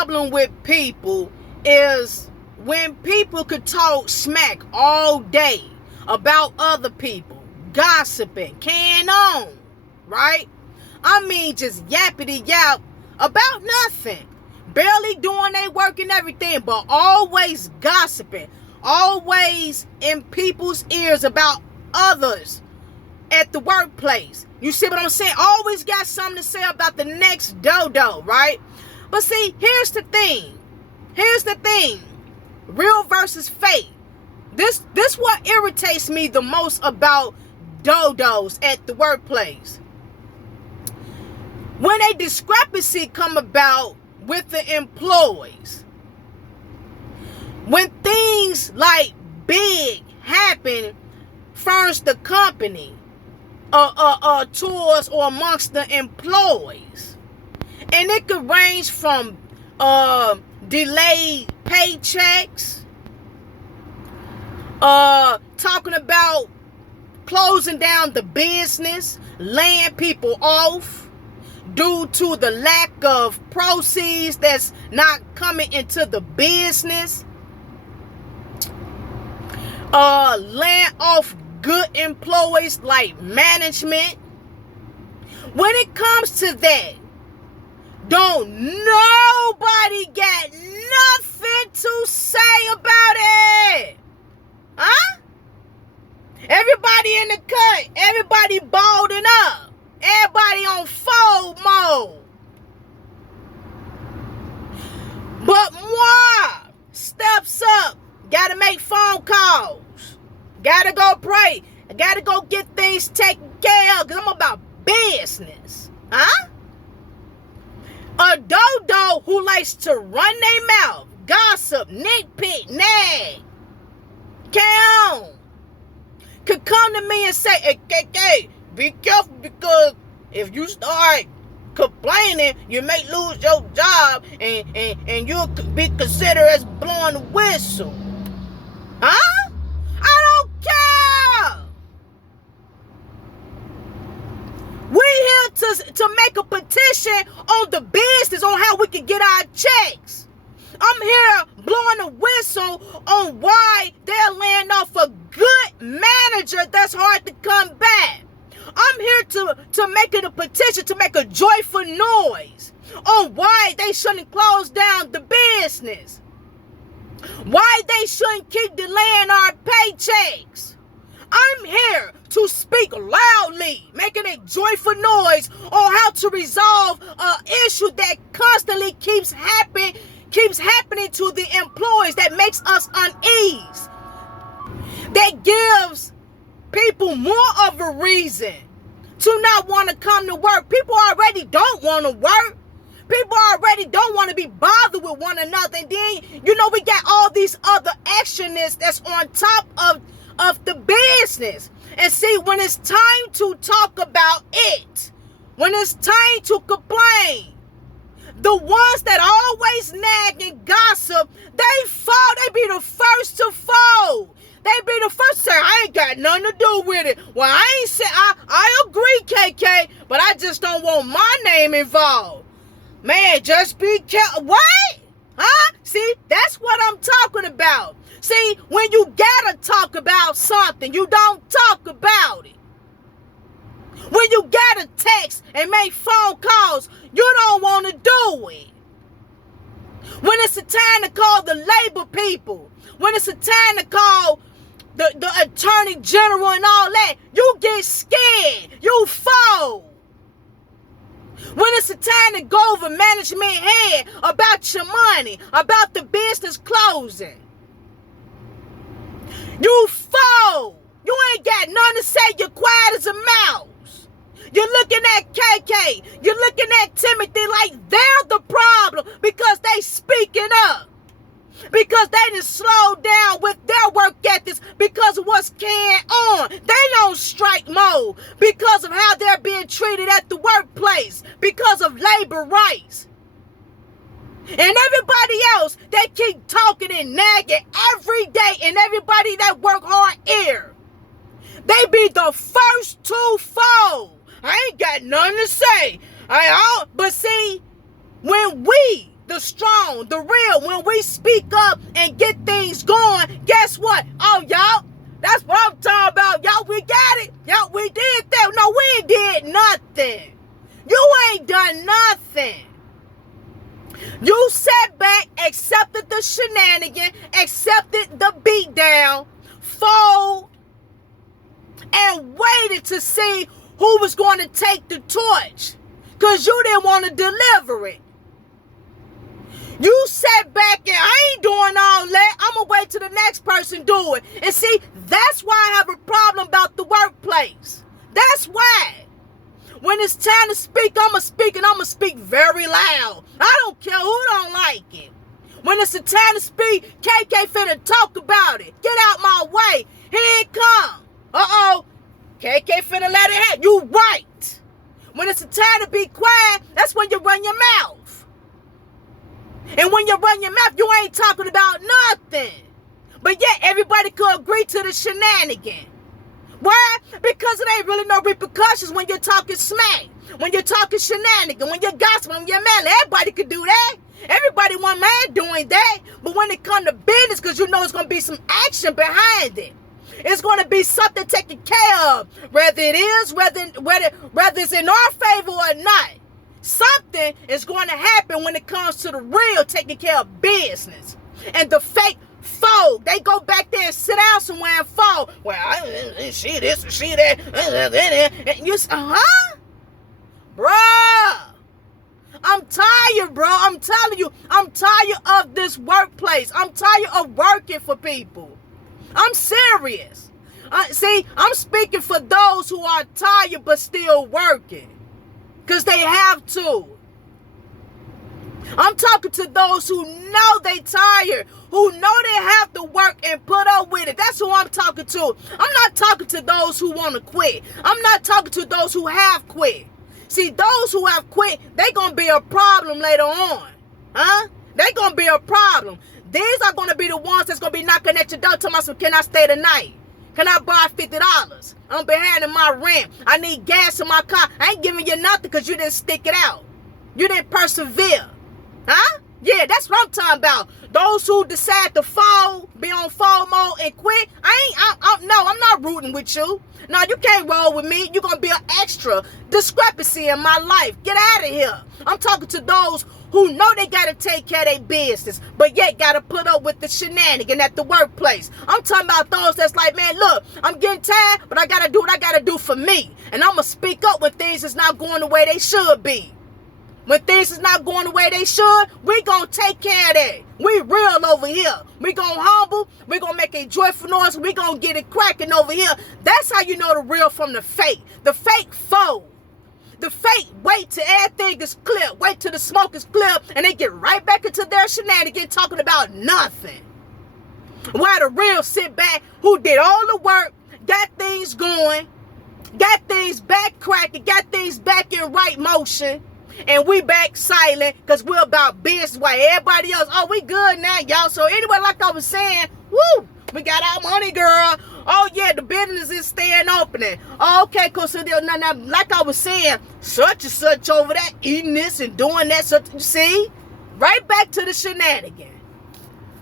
problem with people is when people could talk smack all day about other people, gossiping, carrying on, right? I mean, just yappity yap about nothing, barely doing their work and everything, but always gossiping, always in people's ears about others at the workplace. You see what I'm saying? Always got something to say about the next dodo, right? But see, here's the thing. Real versus fake. This what irritates me the most about dodos at the workplace. When a discrepancy come about with the employees, when things like big happen first the company, towards or amongst the employees, and it could range from delayed paychecks, talking about closing down the business, laying people off due to the lack of proceeds that's not coming into the business, laying off good employees like management. When it comes to that, don't nobody got nothing to say about it. Huh? Everybody in the cut, everybody balding up, everybody on fold mode. But moi steps up, gotta make phone calls, gotta go pray, I gotta go get things taken care of, because I'm about business. Huh? A dodo who likes to run their mouth, gossip, nitpick, nag, carry on, could come to me and say, hey, KK, be careful, because if you start complaining, you may lose your job, and you'll be considered as blowing the whistle. Huh? I don't care. We here to make a petition on the business, on how we can get our checks. I'm here blowing a whistle on why they're laying off a good manager that's hard to come back. I'm here to make it a petition, to make a joyful noise on why they shouldn't close down the business, why they shouldn't keep delaying our paychecks. I'm here to speak loudly, making a joyful noise on how to resolve an issue that constantly keeps happening to the employees, that makes us unease, that gives people more of a reason to not want to come to work. People already don't want to work. People already don't want to be bothered with one another. And then, we got all these other extraness that's on top of the business. And see, when it's time to talk about it, when it's time to complain, the ones that always nag and gossip, they fall. They be the first to fold. They be the first to say, I ain't got nothing to do with it. Well, I agree, KK, but I just don't want my name involved. Man, just be careful. What? Huh? See, that's what I'm talking about. See, when you gotta talk about something, you don't talk about it. When you gotta text and make phone calls, you don't want to do it. When it's a time to call the labor people, when it's a time to call the attorney general and all that, you get scared. You fold. When it's a time to go over management head about your money, about the business closing, you fold. You ain't got nothing to say. You're quiet as a mouse. You're looking at KK. You're looking at Timothy like they're the problem because they speaking up. Because they didn't slow down with their work ethics because of what's carrying on. They on strike mode because of how they're being treated at the workplace, because of labor rights. And everybody else, they keep talking and nagging every day, and everybody that work hard here, they be the first to fold. I ain't got nothing to say. But see, when we, the strong, the real, when we speak up and get things going, guess what? Oh, y'all, that's what I'm talking about. Y'all, we got it. Y'all, we did that. No, we ain't did nothing. You ain't done nothing. You sat back, accepted the shenanigan, accepted the beatdown, fold, and waited to see who was going to take the torch, because you didn't want to deliver it. You sat back and I ain't doing all that. I'm going to wait till the next person do it. And see, that's why I have a problem about the workplace. That's why. When it's time to speak, I'm going to speak, and I'm going to speak very loud. I don't care who don't like it. When it's the time to speak, KK finna talk about it. Get out my way. Here it come. Uh-oh. KK finna let it happen. You right. When it's the time to be quiet, that's when you run your mouth. And when you run your mouth, you ain't talking about nothing. But yet, everybody could agree to the shenanigan. Why? Because it ain't really no repercussions when you're talking smack, when you're talking shenanigan, when you're gossiping, when you're mad. Everybody could do that. Everybody want man doing that. But when it comes to business, because you know it's going to be some action behind it. It's going to be something taken care of. Whether it is, whether it's in our favor or not. Something is going to happen when it comes to the real taking care of business. And the fake fold, they go back there and sit down somewhere and fold. Well, she this and she that. And you say, huh? Bruh. I'm tired, bro. I'm telling you, I'm tired of this workplace. I'm tired of working for people. I'm serious. See, I'm speaking for those who are tired but still working. Because they have to. I'm talking to those who know they tired, who know they have to work and put up with it. That's who I'm talking to. I'm not talking to those who want to quit. I'm not talking to those who have quit. See, those who have quit, they going to be a problem later on. Huh? They going to be a problem. These are going to be the ones that's going to be knocking at your door telling me, can I stay tonight? Can I borrow $50? I'm behind in my rent. I need gas in my car. I ain't giving you nothing because you didn't stick it out. You didn't persevere. Huh? Yeah, that's what I'm talking about. Those who decide to fall, be on fall mode and quit, I'm not rooting with you. No, you can't roll with me. You're going to be an extra discrepancy in my life. Get out of here. I'm talking to those who know they got to take care of their business, but yet got to put up with the shenanigan at the workplace. I'm talking about those that's like, man, look, I'm getting tired, but I got to do what I got to do for me. And I'm going to speak up when things is not going the way they should be. When things is not going the way they should, we going to take care of that. We real over here. We going to humble. We going to make a joyful noise. We going to get it cracking over here. That's how you know the real from the fake. The fake fold. The fake wait till everything is clear. Wait till the smoke is clear. And they get right back into their shenanigans talking about nothing. While the real sit back who did all the work, got things going, got things back cracking, got things back in right motion. And we back silent because we're about business while everybody else, oh, we good now, y'all. So anyway, like I was saying, woo, we got our money, girl. Oh, yeah, the business is staying opening. Oh, okay, because so now, like I was saying, such and such over there eating this and doing that. So, see, right back to the shenanigans.